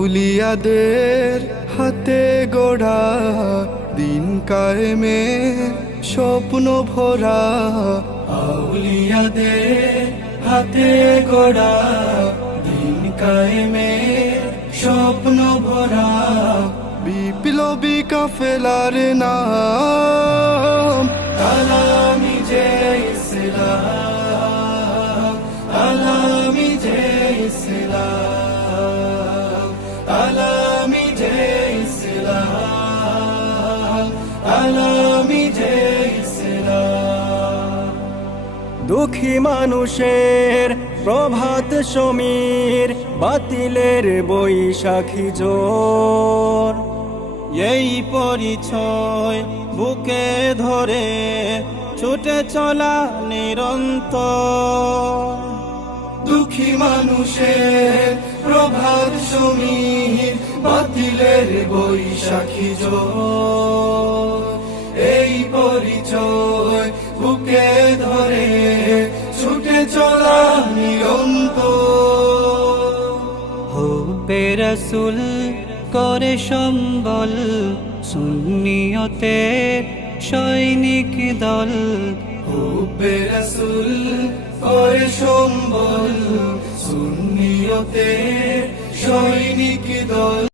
আউলিয়াদের হাতে গড়া দিন কায়েমের স্বপ্ন ভরা, আউলিয়াদের হাতে গড়া দিন কায়েমের স্বপ্ন ভরা। বিপ্লবী কাফেলার নাম আলামি যে ইসলাম, আলামি যে ইসলাম, আলামি যে ইসলাম, আলামি যে ইসলাম। দুঃখী মানুষের প্রভাত সমীর, বাতিলের বৈশাখী জোর, এই পরিচয় বুকে ধরে ছুটে চলা নিরন্তর। দুঃখী মানুষের প্রভাত সমীর, বাতিলের বৈশাখী জোর, এই পরিচয় বুকে ধরে ছুটে চলা নিরন্তর। হুব্বে রাসূল করে সম্বল, সুন্নিয়তের সৈনিক দল, হুব্বে রাসূল করে সম্বল, সুন্নিয়তের সৈনিক দল।